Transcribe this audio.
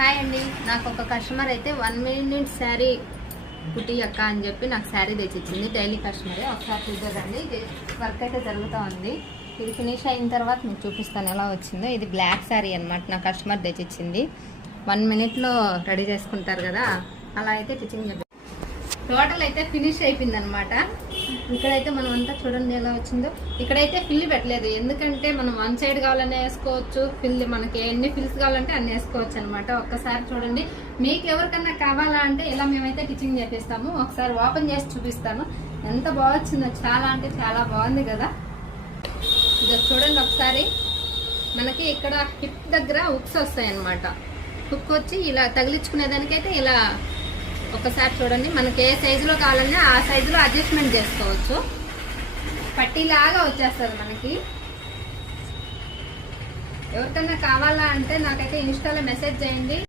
Hi అండి, నాకు ఒక కస్టమర్ అయితే 1 మినిట్ శారీ కుట్టి అక్క అని చెప్పి నాకు శారీ తెచ్చిచ్చింది. డైలీ కస్టమరే. ఒకసారి చూద్దారండి. ఇది వర్క్ అయితే జరుగుతూ ఉంది. ఇది ఫినిష్ అయిన తర్వాత మీకు చూపిస్తాను ఎలా వచ్చిందో. ఇది బ్లాక్ శారీ అనమాట. నా కస్టమర్ తెచ్చిచ్చింది. 1 మినిట్లో రెడీ చేసుకుంటారు కదా, అలా అయితే స్టిచ్చింగ్ చెప్పి టోటల్ అయితే ఫినిష్ అయిపోయింది అనమాట. ఇక్కడైతే మనం అంతా చూడండి ఎలా వచ్చిందో. ఇక్కడైతే ఫిల్ పెట్టలేదు, ఎందుకంటే మనం 1 సైడ్ కావాలనే వేసుకోవచ్చు. ఫిల్ మనకి ఎన్ని ఫిల్స్ కావాలంటే అన్ని వేసుకోవచ్చు అనమాట. ఒక్కసారి చూడండి. మీకు ఎవరికన్నా కావాలా అంటే ఇలా మేమైతే స్టిచ్చింగ్ చేపిస్తాము. ఒకసారి ఓపెన్ చేసి చూపిస్తాను ఎంత బాగా వచ్చిందో. చాలా అంటే చాలా బాగుంది కదా. ఇది చూడండి ఒకసారి. మనకి ఇక్కడ హిప్ దగ్గర హుక్స్ వస్తాయి అనమాట. హుక్ వచ్చి ఇలా తగిలించుకునేదానికైతే ఇలా ఒకసారి చూడండి. మనకి ఏ సైజులో కావాలన్నా ఆ సైజులో అడ్జస్ట్మెంట్ చేసుకోవచ్చు. పట్టీలాగా వచ్చేస్తుంది మనకి. ఎవరికన్నా కావాలా అంటే నాకైతే ఇన్స్టాలో మెసేజ్ చేయండి.